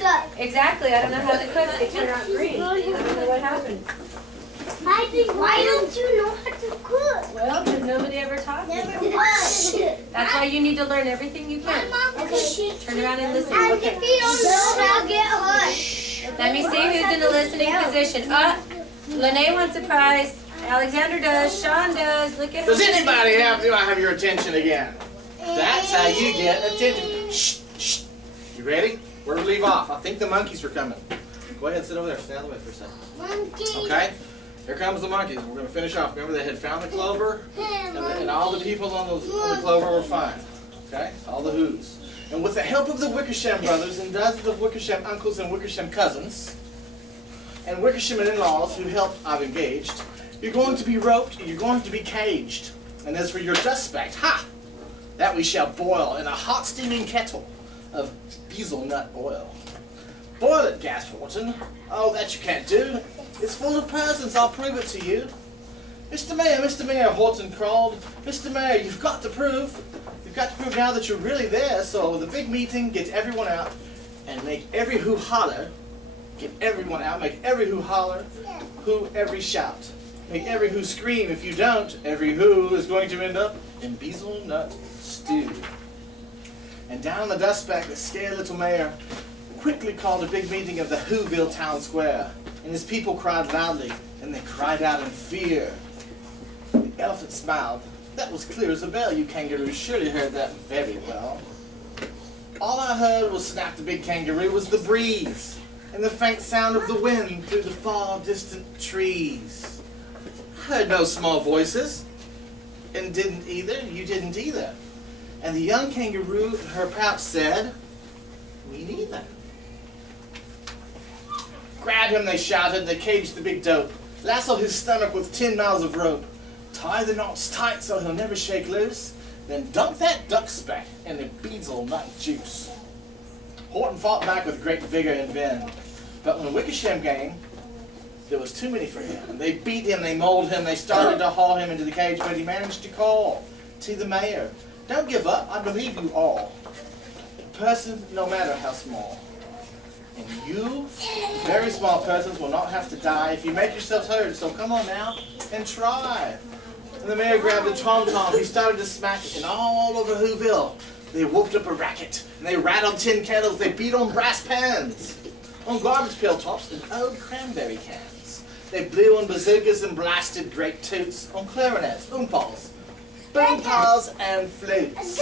cook? Exactly. I don't know how to cook. It turned out green. I don't know what happened. Why don't you know how to cook? Well, because nobody ever taught me. That's why you need to learn everything you can. Okay. Turn around and listen. And Okay. if you don't know, I'll get hurt. Let me see who's in the listening position. Lene wants a prize. Alexander does. Sean does. Look at Does anybody have your attention again? That's how you get attention. Shh, shh. You ready? Where do we leave off? I think the monkeys are coming. Go ahead and sit over there. Stay out of the way for a second. Monkey. Okay? Here comes the monkeys. We're going to finish off. Remember they had found the clover? And all the people on the clover were fine. Okay? All the who's. And with the help of the Wickersham brothers and dozens of Wickersham uncles and Wickersham cousins and Wickersham in-laws who helped I've engaged, you're going to be roped and you're going to be caged. And as for your dust speck, ha! That we shall boil in a hot steaming kettle of hazelnut oil. Boil it, gasped Horton. Oh, that you can't do. It's full of persons, I'll prove it to you. Mr. Mayor, Horton crawled. Mr. Mayor, you've got to prove. You've got to prove now that you're really there, so the big meeting, get everyone out, and make every who holler. Get everyone out, make every who holler, who every shout. Make every who scream. If you don't, every who is going to end up in hazelnut stew. And down the dust speck, the scared little mayor quickly called a big meeting of the Whoville town square. And his people cried loudly, and they cried out in fear. The elephant smiled. That was clear as a bell. You kangaroos surely heard that very well. All I heard was, snap the big kangaroo, was the breeze, and the faint sound of the wind through the far distant trees. I heard no small voices, and didn't either, you didn't either. And the young kangaroo, her pouch said, me neither. Grab him, they shouted. They caged the big dope. Lasso his stomach with 10 miles of rope. Tie the knots tight so he'll never shake loose. Then dunk that duck speck in the hazelnut juice. Horton fought back with great vigor and vim. But when Wickersham came, there was too many for him. They beat him, they mauled him, they started to haul him into the cage, but he managed to call to the mayor. Don't give up, I believe you all. A person, no matter how small. And you, very small persons, will not have to die if you make yourselves heard. So come on now and try. And the mayor grabbed a tom-tom. He started to smack it, and all over Whoville, they whooped up a racket. And they rattled tin kettles. They beat on brass pans, on garbage pail tops, and old cranberry cans. They blew on bazookas and blasted great toots, on clarinets, oompas, boompas, and flutes.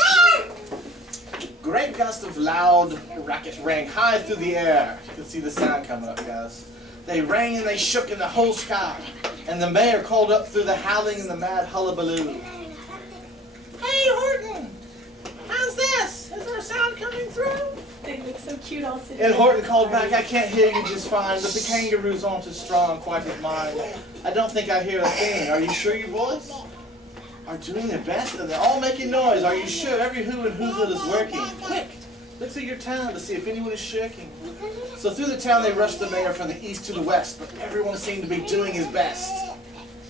Great gust of loud rackets rang high through the air. You can see the sound coming up, guys. They rang and they shook in the whole sky. And the mayor called up through the howling and the mad hullabaloo. Hey, Horton! How's this? Is there a sound coming through? They look so cute all sitting. And Horton called back, I can't hear you just fine, but the kangaroos aren't as strong, quite as mine. I don't think I hear a thing. Are you sure your boys are doing their best? And they're all making noise. Are you sure? Every who in Whoville is working. Quick! Look through your town to see if anyone is shirking. So through the town they rushed the mayor from the east to the west, but everyone seemed to be doing his best.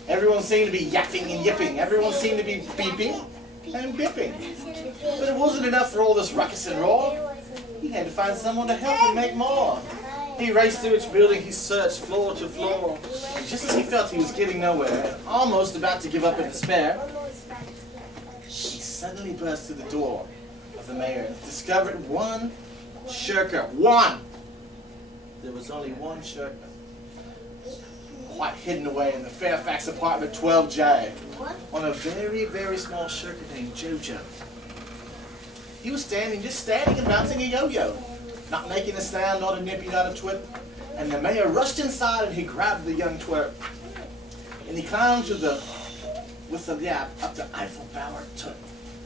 Everyone seemed to be yapping and yipping. Everyone seemed to be beeping and bipping. But it wasn't enough for all this ruckus and roar. He had to find someone to help him make more. He raced through each building, he searched floor to floor. And just as he felt he was getting nowhere, and almost about to give up in despair, he suddenly burst through the door of the mayor and discovered one shirker. One! There was only one shirker, quite hidden away in the Fairfax apartment 12J, on a very, very small shirker named Jojo. He was just standing and bouncing a yo-yo, not making a sound, not a nippy, not a twip. And the mayor rushed inside and he grabbed the young twerp. And he climbed with the yap up the Eiffel Tower tip.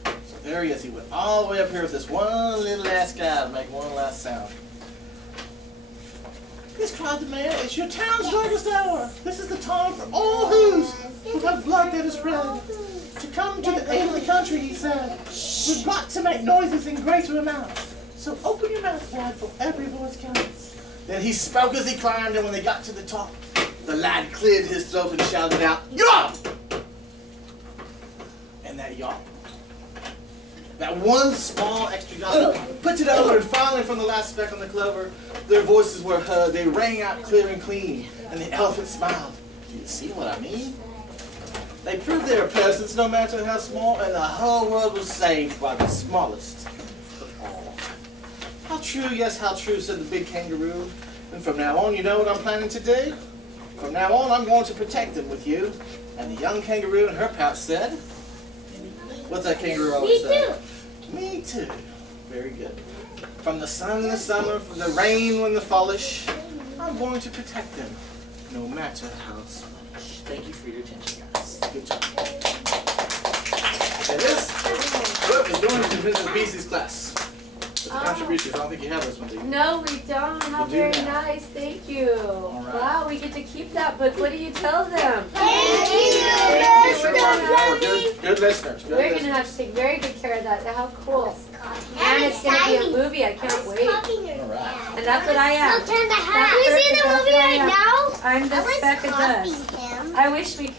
So there he is. He went all the way up here with this one little ass guy to make one last sound. This, cried the mayor, is your town's darkest hour. This is the time for all who have blood that is red to come to the aid of the country, he said. We've got to make noises in greater amounts. So open your mouth wide for every voice counts. Then he spoke as he climbed, and when they got to the top, the lad cleared his throat and shouted out, "Yawp!" And that yawp that one small extra drop, put it over, and finally from the last speck on the clover, their voices were heard. They rang out clear and clean, and the elephant smiled. Do you see what I mean? They proved their presence no matter how small, and the whole world was saved by the smallest of all. How true, yes, how true, said the big kangaroo. And from now on, you know what I'm planning to do? From now on, I'm going to protect them with you. And the young kangaroo and her pouch said, what's that kangaroo always say? Me too. Very good. From the sun in the summer, from the rain when the fallish, I'm going to protect them, no matter how smallish. Thank you for your attention, guys. Good job. Okay, this book is going to Mrs. Beasley's class. With the contributions. I don't think you have this one, do you? No, we don't. How very nice. Thank you. Right. Wow, we get to keep that book. What do you tell them? Thank you. Good listeners. We're going to have to take very good care of that. How cool. And it's going to be a movie. I can't wait. All right. And that's what I am. Who's in the movie right now? I'm the speck of dust. I wish we could.